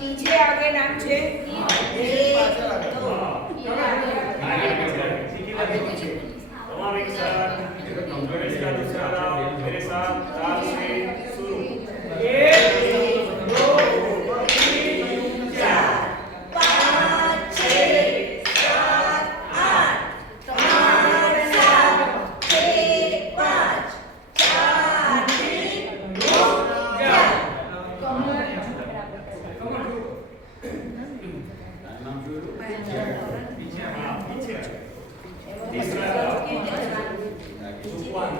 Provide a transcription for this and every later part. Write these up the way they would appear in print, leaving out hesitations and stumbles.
पीछे आगे नाम छे तमाम एक साथ गणेश का दूसरा नाम मेरे साथ ताल से शुरू 1 2 3 4 5 6 7 8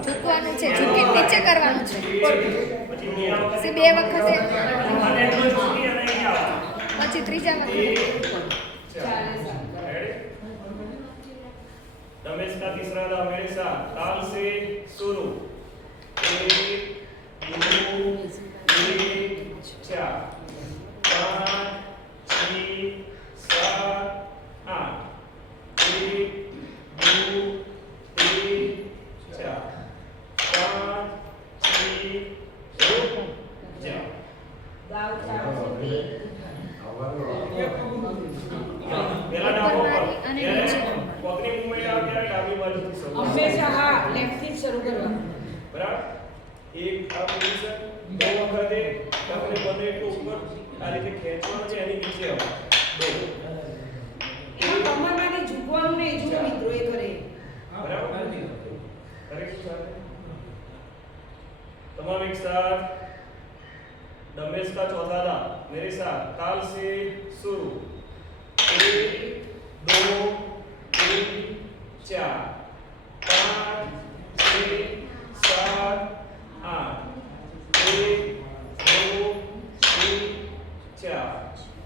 ઝૂકવાનું છે, ઝૂકી નીચે કરવાનું છે. પછી બે વખતે પછી ત્રીજા વખતે रमेश का तीसरा नाम मेरे साथ ताल से शुरू 1 2 3 4 5 6 7 8 1 2 3 4 5 6 7 गाव चालू પેલા ડાબો પર અને ત્યારે નીચે. પગની મૂવમેન્ટ આવે ત્યારે ડાબી બાજુથી શરૂ હંમેશા હા લેફ્ટ થી જ શરૂ કરવાનું બરાબર એક આ પોઝિશન બે વખતે તમને બંને એટલું ઉપર આ રીતે ખેંચવાનું છે એની નીચે આવો એમાં કમરમાંથી ઝૂકવાનું નહીં જો મિત્રો એ કરે બરાબર કરેક્ટ સાથે तमाम एक साथ दमेश का चौथा नाम मेरे साथ ताल से शुरू 1 2 3 4 5 6 7 8 1 2 3 4